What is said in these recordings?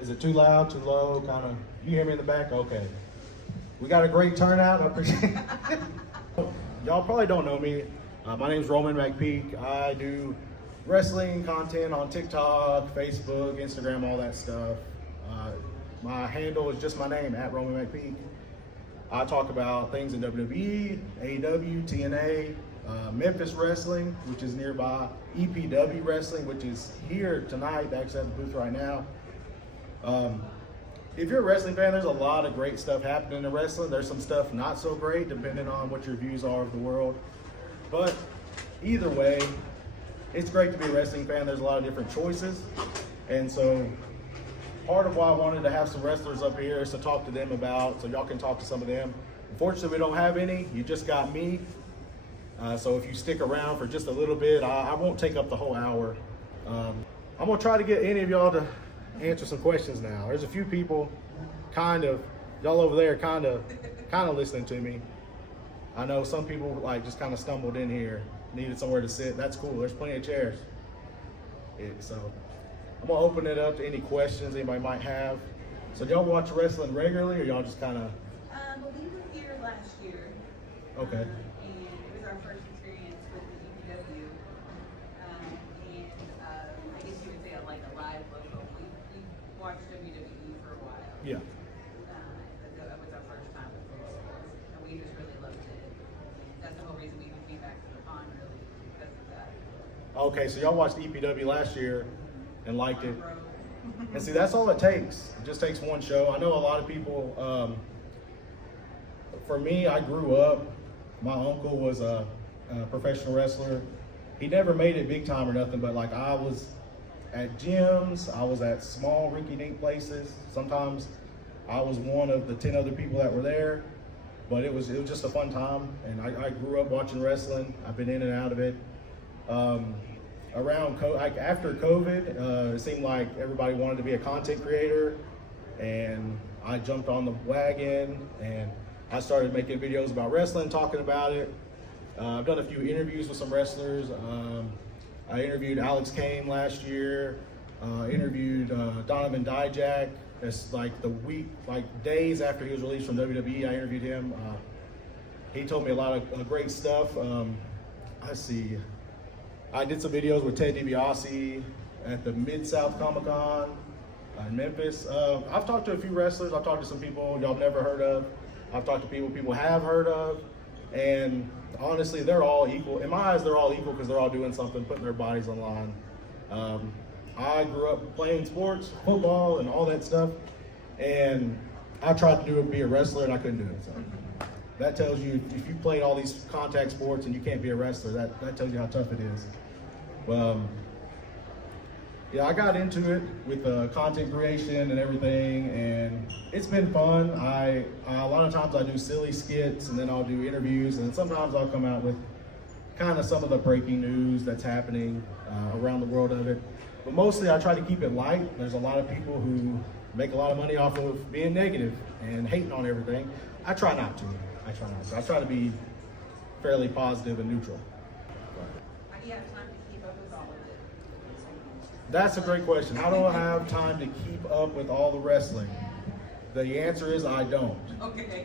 Is it too loud, too low? Kind of, you hear me in the back? Okay. We got a great turnout. I appreciate it. Y'all probably don't know me. My name's Roman McPeak. I do wrestling content on TikTok, Facebook, Instagram, all that stuff. My handle is just my name, @Roman McPeak. I talk about things in WWE, AEW, TNA, Memphis Wrestling, which is nearby, EPW Wrestling, which is here tonight, actually at the booth right now. If you're a wrestling fan, there's a lot of great stuff happening in wrestling. There's some stuff not so great, depending on what your views are of the world. But either way, it's great to be a wrestling fan. There's a lot of different choices. And so part of why I wanted to have some wrestlers up here is to talk to them about, so y'all can talk to some of them. Unfortunately, we don't have any. You just got me. So if you stick around for just a little bit, I won't take up the whole hour. I'm gonna try to get any of y'all to answer some questions now. There's a few people y'all over there kind of listening to me. I know some people like just kind of stumbled in here, needed somewhere to sit. That's cool, there's plenty of chairs. So I'm gonna open it up to any questions anybody might have. So y'all watch wrestling regularly or y'all just kind of? Well, we were here last year. Okay. And it was our first experience with the EPW. I guess you would say like a live logo. We watched WWE for a while. Yeah. That was our first time with this. And we just really loved it. That's the whole reason we came back to the pond, really, because of that. Okay, so y'all watched EPW last year and liked it. And see, that's all it takes. It just takes one show. I know a lot of people, for me, I grew up, my uncle was a professional wrestler. He never made it big time or nothing, but like I was at gyms, I was at small rinky-dink places. Sometimes I was one of the 10 other people that were there, but it was just a fun time. And I grew up watching wrestling. I've been in and out of it. After COVID, it seemed like everybody wanted to be a content creator, and I jumped on the wagon and I started making videos about wrestling, talking about it. I've done a few interviews with some wrestlers. I interviewed Alex Kane last year. Interviewed Donovan Dijak. It's like days after he was released from WWE, I interviewed him. He told me a lot of great stuff. Let's see. I did some videos with Ted DiBiase at the Mid-South Comic-Con in Memphis. I've talked to a few wrestlers. I've talked to some people y'all never heard of. I've talked to people have heard of. And honestly, they're all equal. In my eyes, they're all equal because they're all doing something, putting their bodies on the line. I grew up playing sports, football, and all that stuff. And I tried to be a wrestler, and I couldn't do it. So that tells you, if you played all these contact sports and you can't be a wrestler, that tells you how tough it is. Yeah, I got into it with content creation and everything, and it's been fun. A lot of times I do silly skits, and then I'll do interviews, and sometimes I'll come out with kind of some of the breaking news that's happening around the world of it. But mostly I try to keep it light. There's a lot of people who make a lot of money off of being negative and hating on everything. I try not to. I try to be fairly positive and neutral. How do you have time to keep up with all of it? That's a great question. How do I have time to keep up with all the wrestling? The answer is I don't. Okay.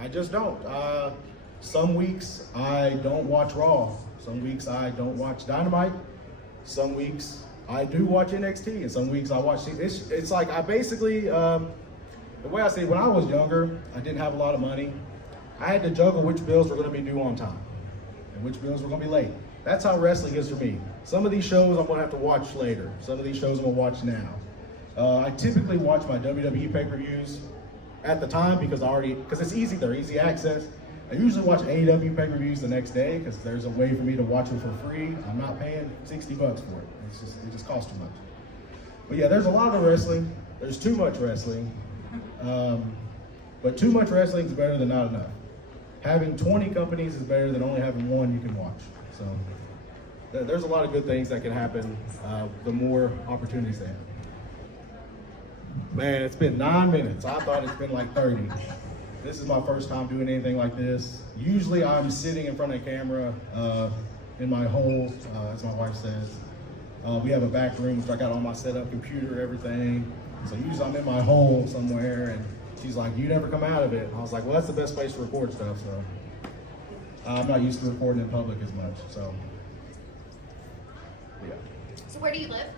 I just don't. Some weeks I don't watch Raw. Some weeks I don't watch Dynamite. Some weeks I do watch NXT, and some weeks I watch. It's like I basically, the way I say it, when I was younger, I didn't have a lot of money. I had to juggle which bills were going to be due on time and which bills were going to be late. That's how wrestling is for me. Some of these shows I'm going to have to watch later. Some of these shows I'm going to watch now. I typically watch my WWE pay-per-views at the time because it's easy. They're easy access. I usually watch AEW pay-per-views the next day because there's a way for me to watch them for free. I'm not paying $60 for it. It just costs too much. But yeah, there's a lot of wrestling. There's too much wrestling. But too much wrestling is better than not enough. Having 20 companies is better than only having one you can watch. So there's a lot of good things that can happen the more opportunities they have. Man, it's been 9 minutes. I thought it's been like 30. This is my first time doing anything like this. Usually I'm sitting in front of a camera in my hole, as my wife says. We have a back room, so I got all my setup, computer, everything. So usually I'm in my hole somewhere, and she's like, "You never come out of it." I was like, "Well, that's the best place to record stuff." So I'm not used to recording in public as much. So yeah. So where do you live?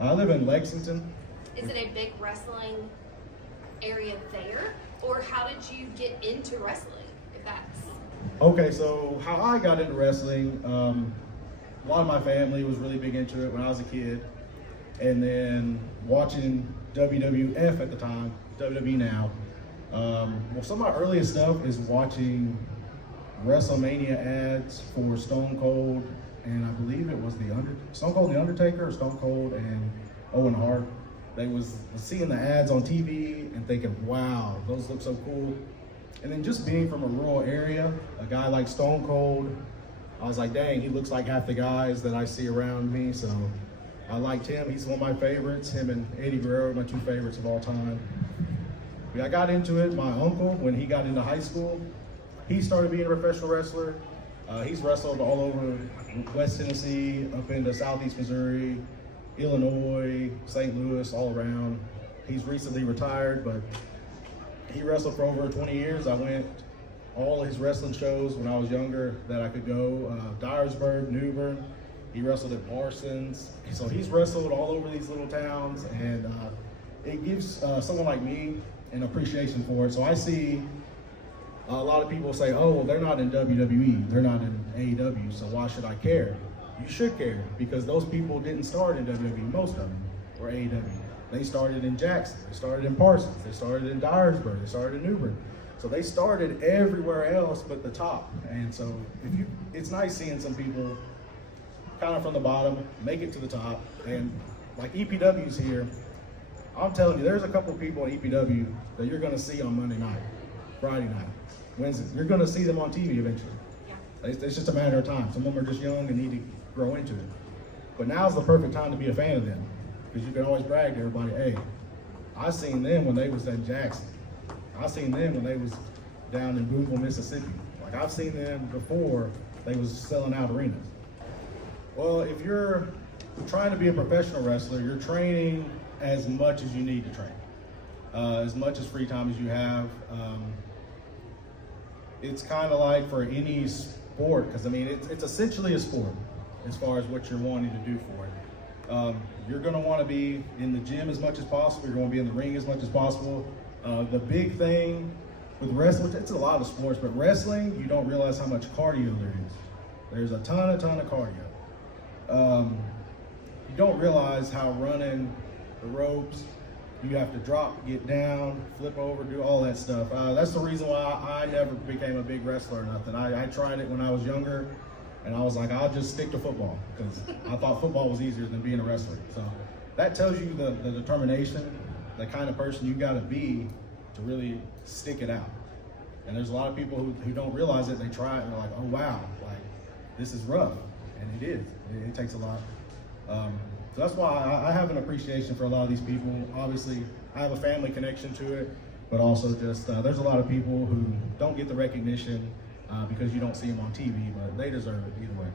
I live in Lexington. Is it a big wrestling area there? Or how did you get into wrestling, if that's... Okay, so how I got into wrestling, a lot of my family was really big into it when I was a kid. And then watching WWF at the time, WWE now. Well, some of my earliest stuff is watching WrestleMania ads for Stone Cold, and I believe it was Stone Cold and The Undertaker, or Stone Cold and Owen Hart. They was seeing the ads on TV and thinking, wow, those look so cool. And then just being from a rural area, a guy like Stone Cold, I was like, dang, he looks like half the guys that I see around me. So I liked him. He's one of my favorites. Him and Eddie Guerrero, my two favorites of all time. I got into it. My uncle, when he got into high school, he started being a professional wrestler. He's wrestled all over West Tennessee, up into Southeast Missouri, Illinois, St. Louis, all around. He's recently retired, but he wrestled for over 20 years. I went all his wrestling shows when I was younger that I could go. Dyersburg, New Bern. He wrestled at Parsons. So he's wrestled all over these little towns, and it gives someone like me an appreciation for it. So I see a lot of people say, oh, well, they're not in WWE, they're not in AEW, so why should I care? You should care, because those people didn't start in WWE, most of them were AEW. They started in Jackson, they started in Parsons, they started in Dyersburg, they started in New Bern. So they started everywhere else but the top. And so it's nice seeing some people kind of from the bottom make it to the top. And like EPW's here, I'm telling you, there's a couple people in EPW that you're gonna see on Monday night, Friday night, Wednesday. You're gonna see them on TV eventually. Yeah. It's just a matter of time. Some of them are just young and need to grow into it. But now's the perfect time to be a fan of them, because you can always brag to everybody, hey, I seen them when they was in Jackson. I seen them when they was down in Boonville, Mississippi. Like, I've seen them before they was selling out arenas. Well, if you're trying to be a professional wrestler, you're training as much as you need to train. As much as free time as you have. It's kind of like for any sport, because I mean, it's essentially a sport as far as what you're wanting to do for it. You're going to want to be in the gym as much as possible. You're going to be in the ring as much as possible. The big thing with wrestling, it's a lot of sports, but wrestling, you don't realize how much cardio there is. There's a ton of cardio. You don't realize how running the ropes, you have to drop, get down, flip over, do all that stuff. That's the reason why I never became a big wrestler or nothing. I tried it when I was younger, and I was like, I'll just stick to football, because I thought football was easier than being a wrestler. So that tells you the determination, the kind of person you gotta be to really stick it out. And there's a lot of people who don't realize it. They try it and they're like, oh wow, like this is rough. And it is, it takes a lot. So that's why I have an appreciation for a lot of these people. Obviously, I have a family connection to it, but also just there's a lot of people who don't get the recognition because you don't see them on TV, but they deserve it either way.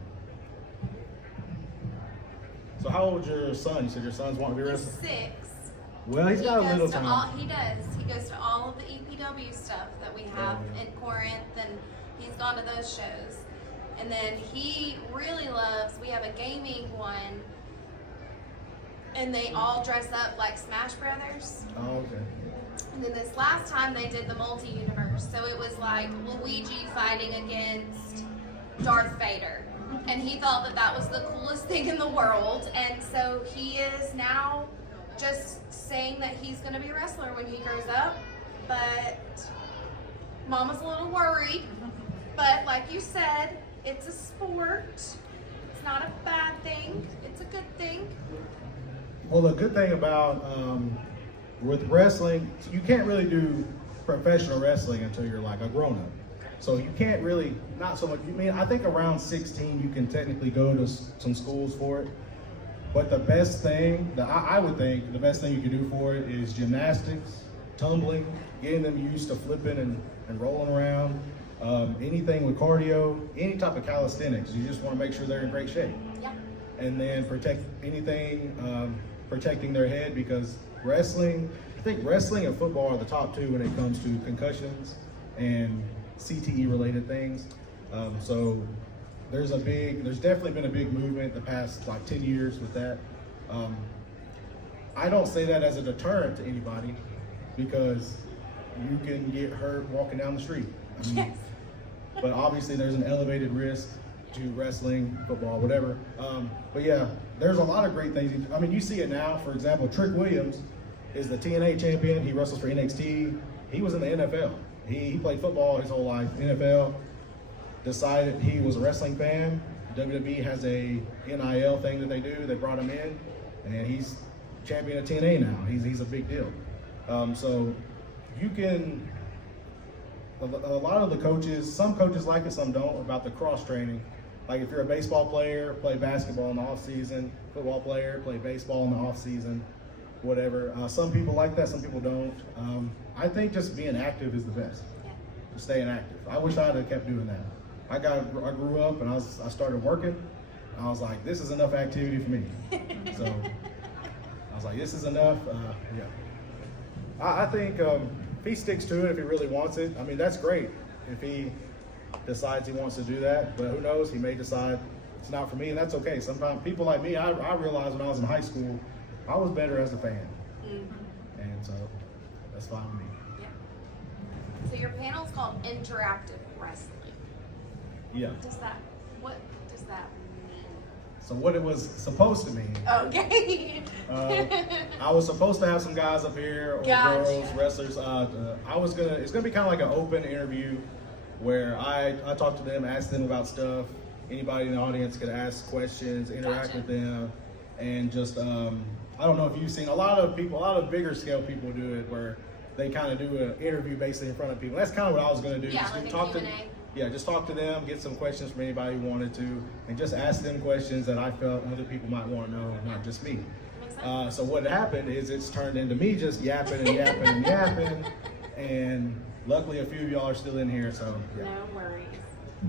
So how old's your son? You said your son's wanting to be a wrestler? He's 6. Well, he's got a little to time. He does. He goes to all of the EPW stuff that we have yeah. in Corinth, and he's gone to those shows. And then he really loves, we have a gaming one, and they all dress up like Smash Brothers. Oh, okay. And then this last time they did the multi-universe, so it was like Luigi fighting against Darth Vader. And he thought that that was the coolest thing in the world, and so he is now just saying that he's going to be a wrestler when he grows up, but Mama's a little worried. But like you said, it's a sport. It's not a bad thing. It's a good thing. Well, the good thing about with wrestling, you can't really do professional wrestling until you're like a grown-up. So you can't really, not so much, I think around 16 you can technically go to some schools for it. But the best thing, I would think, the best thing you can do for it is gymnastics, tumbling, getting them used to flipping and rolling around. Anything with cardio, any type of calisthenics, you just want to make sure they're in great shape. Yeah. And then protect anything protecting their head, because wrestling, I think wrestling and football are the top two when it comes to concussions and CTE related things. So there's definitely been a big movement the past like 10 years with that. I don't say that as a deterrent to anybody, because you can get hurt walking down the street. I mean, Yes. But obviously there's an elevated risk to wrestling, football, whatever. But yeah, there's a lot of great things. I mean, you see it now. For example, Trick Williams is the TNA champion. He wrestles for NXT. He was in the NFL. He played football his whole life. NFL, decided he was a wrestling fan. WWE has a NIL thing that they do. They brought him in, and he's champion of TNA now. He's a big deal. So you can, a lot of the coaches, some coaches like it, some don't, about the cross training. Like if you're a baseball player, play basketball in the off season. Football player, play baseball in the off season. Whatever. Some people like that, some people don't. I think just being active is the best. Yeah. Just staying active. I wish I'd have kept doing that. I grew up and I started working. And I was like, this is enough activity for me. So I was like, this is enough. Yeah. I think if he sticks to it, if he really wants it, I mean, that's great. If he decides he wants to do that, but who knows? He may decide it's not for me, and that's okay. Sometimes people like me, I realized when I was in high school, I was better as a fan, and so that's fine with me. Yeah. So your panel's called Interactive Wrestling. Yeah. What does that mean? So what it was supposed to mean, Okay. I was supposed to have some guys up here, or Gotcha. girls, wrestlers. It's gonna be kind of like an open interview where I talk to them, ask them about stuff. Anybody in the audience could ask questions, interact Gotcha. with them, and just I don't know if you've seen a lot of bigger scale people do it, where they kind of do an interview basically in front of people. That's kind of what I was going to do. Yeah, Just like a talk to, Q&A. yeah, just talk to them, get some questions from anybody who wanted to, and just ask them questions that I felt other people might want to know, not just me. Makes sense. So what happened is it's turned into me just yapping and yapping and yapping, and luckily a few of y'all are still in here, so yeah. No worries.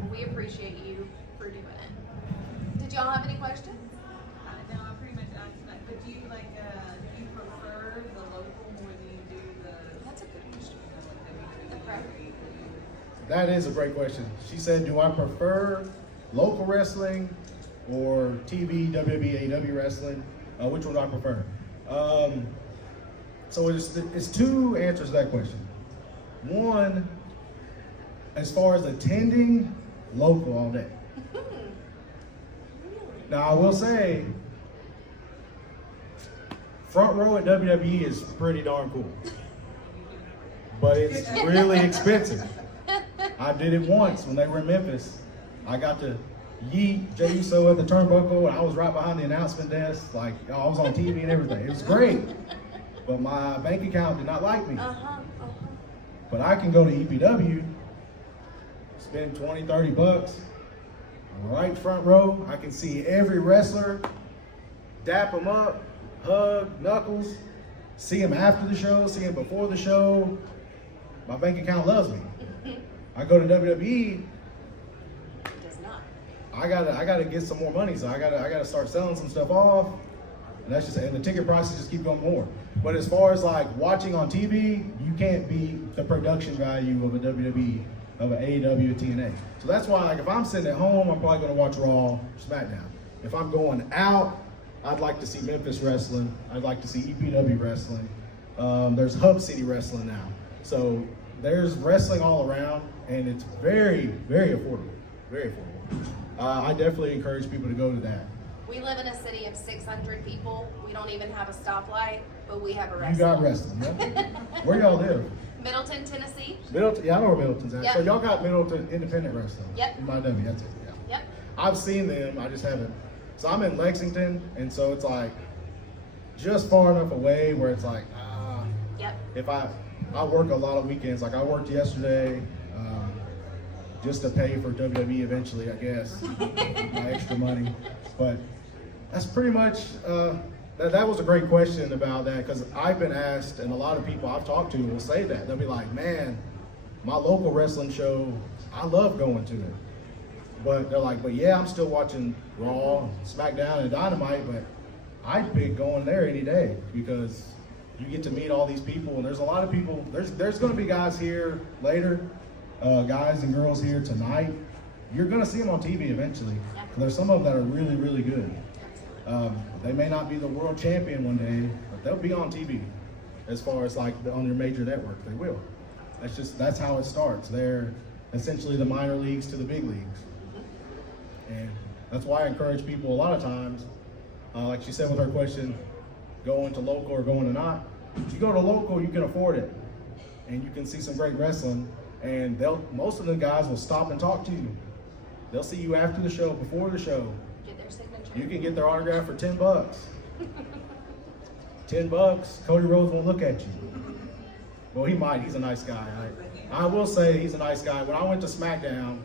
Well, we appreciate you for doing it. Did y'all have any questions? No, I pretty much asked that, but do you prefer the local more than you do the? That's a good question. The prep. That is a great question. She said, do I prefer local wrestling or TV, WWE, AEW wrestling? Which one do I prefer? So it's two answers to that question. One, as far as attending, local all day. Now I will say, front row at WWE is pretty darn cool, but it's really expensive. I did it once when they were in Memphis. I got to yeet Jey Uso at the turnbuckle, and I was right behind the announcement desk. Like, I was on TV and everything. It was great, but my bank account did not like me. But I can go to EPW, spend 20, 30 bucks, right front row. I can see every wrestler, dap them up, hug, knuckles, see them after the show, see them before the show. My bank account loves me. I go to WWE, It does not. I gotta get some more money, so I gotta start selling some stuff off, and the ticket prices just keep going more. But as far as like watching on TV, you can't beat the production value of a WWE, of an AEW, or TNA. So that's why, like, if I'm sitting at home, I'm probably gonna watch Raw, or SmackDown. If I'm going out, I'd like to see Memphis wrestling. I'd like to see EPW wrestling. There's Hub City wrestling now. So there's wrestling all around, and it's very, very affordable. Very affordable. I definitely encourage people to go to that. We live in a city of 600 people. We don't even have a stoplight, but we have a You wrestling. got wrestling, yeah? Where y'all live? Middleton, Tennessee. Middleton, yeah, I know where Middleton's at. Yep. So y'all got Middleton Independent Wrestling. Yep. In my W, that's it, yeah. Yep. I've seen them, I just haven't. So I'm in Lexington, and so it's like just far enough away where it's like, Yep. if I work a lot of weekends. Like I worked yesterday, just to pay for WWE eventually, I guess, my extra money. But that's pretty much, that was a great question about that, because I've been asked, and a lot of people I've talked to will say that. They'll be like, man, my local wrestling show, I love going to it. But they're like, but yeah, I'm still watching Raw, SmackDown, and Dynamite, but I'd pick going there any day because you get to meet all these people, and there's a lot of people. There's going to be guys here later, guys and girls here tonight. You're going to see them on TV eventually. Yeah. There's some of them that are really, really good. They may not be the world champion one day, but they'll be on TV. As far as like on your major network, they will. That's how it starts. They're essentially the minor leagues to the big leagues. And that's why I encourage people a lot of times, like she said with her question, going to local or going to not. If you go to local, you can afford it. And you can see some great wrestling. And most of the guys will stop and talk to you. They'll see you after the show, before the show. Get their signature. You can get their autograph for $10. $10, Cody Rhodes won't look at you. Well, he might. He's a nice guy. I will say he's a nice guy. When I went to SmackDown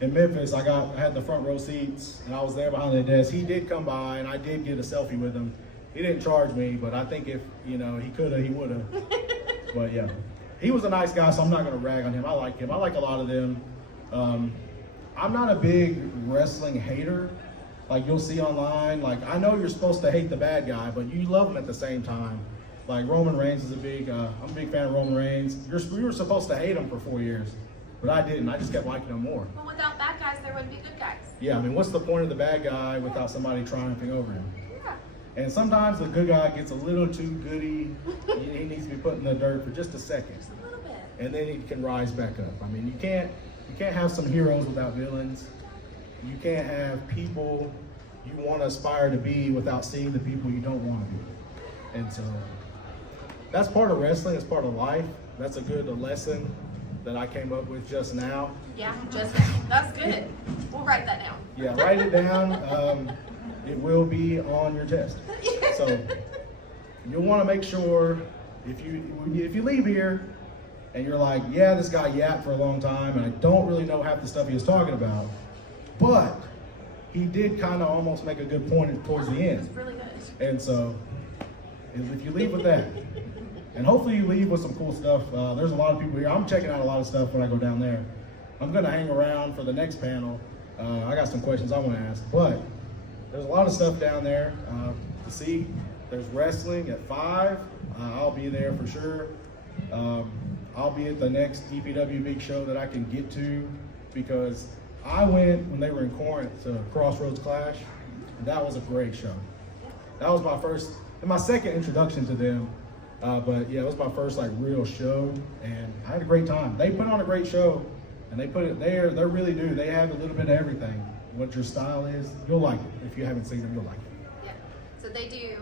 in Memphis, I had the front row seats, and I was there behind the desk. He did come by, and I did get a selfie with him. He didn't charge me, but I think if he could have, he would have. But yeah, he was a nice guy, so I'm not going to rag on him. I like him. I like a lot of them. I'm not a big wrestling hater. Like you'll see online, like I know you're supposed to hate the bad guy, but you love him at the same time. Like Roman Reigns is I'm a big fan of Roman Reigns. We were supposed to hate him for 4 years, but I didn't. I just kept liking him more. Well, without bad guys, there wouldn't be good guys. Yeah, I mean, what's the point of the bad guy without somebody triumphing over him? Yeah. And sometimes the good guy gets a little too goody. He needs to be put in the dirt for just a second, Just a little bit. and then he can rise back up. I mean, you can't have some heroes without villains. You can't have people you want to aspire to be without seeing the people you don't want to be. And so that's part of wrestling. It's part of life. That's a good lesson that I came up with just now. Yeah, that's good. We'll write that down. Yeah, write it down. It will be on your test. So you'll want to make sure if you leave here and you're like, yeah, this guy yapped for a long time and I don't really know half the stuff he was talking about, but he did kind of almost make a good point towards the It was end. really good. And so if you leave with that, and hopefully you leave with some cool stuff. There's a lot of people here. I'm checking out a lot of stuff when I go down there. I'm going to hang around for the next panel. I got some questions I want to ask, but there's a lot of stuff down there to see. There's wrestling at 5. I'll be there for sure. I'll be at the next EPW big show that I can get to because I went when they were in Corinth to Crossroads Clash, and that was a great show. That was my second introduction to them, but yeah, it was my first like real show, and I had a great time. They put on a great show, and they put it there. They really do. They have a little bit of everything. What your style is, you'll like it. If you haven't seen them, you'll like it. Yeah. So they do.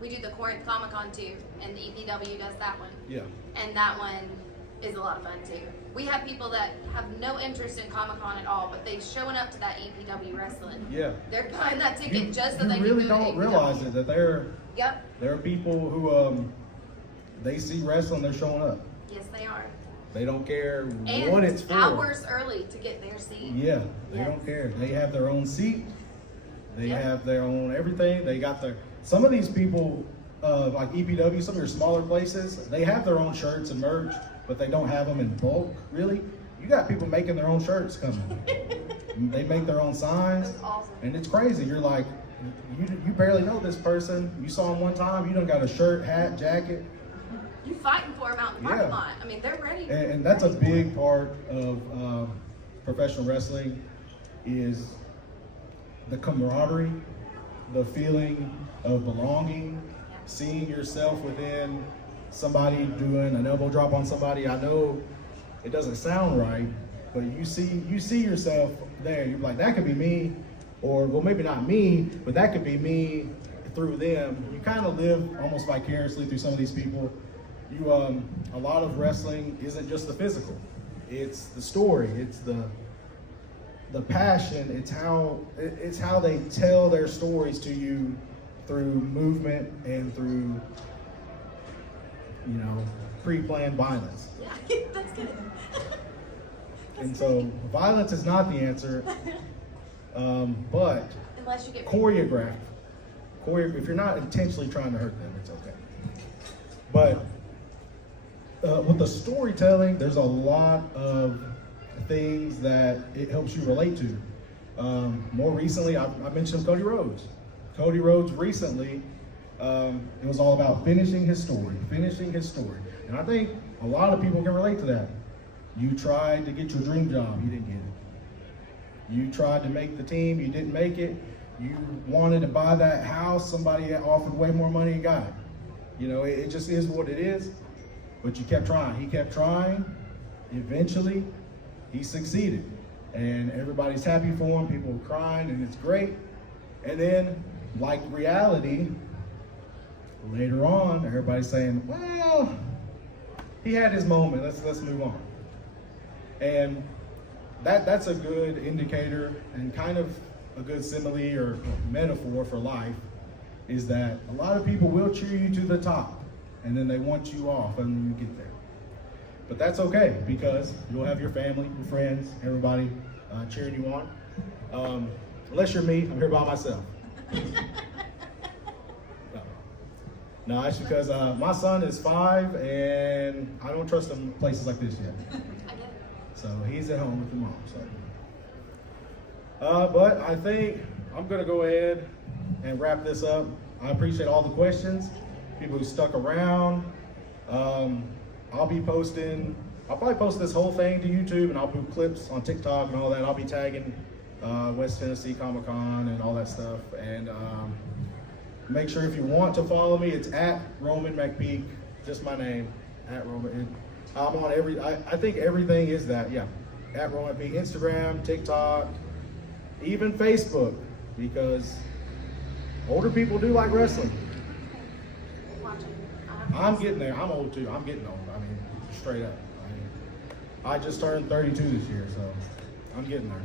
We do the Corinth Comic Con too, and the EPW does that one. Yeah. And that one is a lot of fun too. We have people that have no interest in Comic Con at all, but they're showing up to that EPW wrestling. Yeah. They're buying that ticket just so they really can go don't to realize EPW. it that there Yep. are people who they see wrestling, they're showing up. Yes, they are. They don't care And what it's for. hours early to get their seat. Yeah, they Yes. don't care. They have their own seat. They Yep. have their own everything. They got some of these people, like EPW, some of your smaller places, they have their own shirts and merch, but they don't have them in bulk, really. You got people making their own shirts coming. They make their own signs. That's awesome. And it's crazy. You're like, you barely know this person. You saw him one time, you done got a shirt, hat, jacket. You fighting for them out in the parking Yeah. lot. I mean, they're ready. And that's a big part of professional wrestling is the camaraderie, the feeling of belonging, seeing yourself within somebody doing an elbow drop on somebody. I know it doesn't sound right, but you see yourself there. You're like, that could be me, or well, maybe not me, but that could be me through them. You kind of live almost vicariously through some of these people. A lot of wrestling isn't just the physical; it's the story, it's the passion. It's how they tell their stories to you through movement and through pre-planned violence. Yeah, that's good. And so violence is not the answer, but Unless you get choreographed. If you're not intentionally trying to hurt them, it's okay. But with the storytelling, there's a lot of things that it helps you relate to. More recently, I mentioned Cody Rhodes. Cody Rhodes recently, it was all about finishing his story. And I think a lot of people can relate to that. You tried to get your dream job, you didn't get it. You tried to make the team, you didn't make it. You wanted to buy that house, somebody offered way more money and got it. You know, it just is what it is. But you kept trying. He kept trying. Eventually, he succeeded. And everybody's happy for him. People are crying, and it's great. And then, like reality, later on, everybody's saying, well, he had his moment. Let's move on. And that's a good indicator and kind of a good simile or metaphor for life, is that a lot of people will cheer you to the top, and then they want you off and then you get there. But that's okay, because you'll have your family, your friends, everybody cheering you on. Unless you're me, I'm here by myself. No, that's because my son is 5, and I don't trust him in places like this yet. I get it. So he's at home with the mom. So, but I think I'm gonna go ahead and wrap this up. I appreciate all the questions, people who stuck around. I'll probably post this whole thing to YouTube, and I'll put clips on TikTok and all that. I'll be tagging West Tennessee Comic-Con and all that stuff. And make sure if you want to follow me, it's at Roman McPeak, just my name, at Roman. I'm on I think everything is that, yeah. At Roman McPeak, Instagram, TikTok, even Facebook, because older people do like wrestling. Watch it. I'm getting there. I'm old too. I'm getting old. I mean, straight up. I just turned 32 this year, so I'm getting there.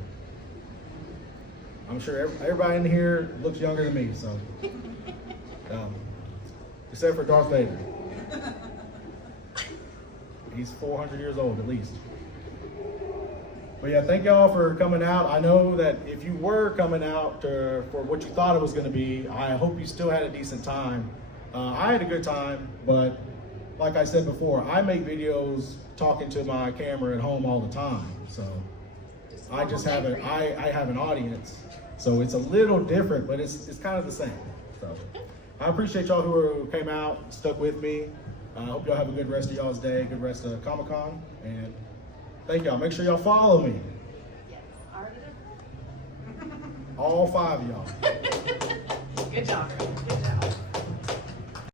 I'm sure everybody in here looks younger than me, so. Except for Darth Vader. He's 400 years old at least. But yeah, thank y'all for coming out. I know that if you were coming out for what you thought it was going to be, I hope you still had a decent time. I had a good time, but like I said before, I make videos talking to my camera at home all the time. So I just have I have an audience. So it's a little different, but it's kind of the same. So I appreciate y'all who came out, stuck with me. I hope y'all have a good rest of y'all's day, good rest of Comic-Con, and thank y'all. Make sure y'all follow me. Yes, already did. All 5 of y'all. Good job.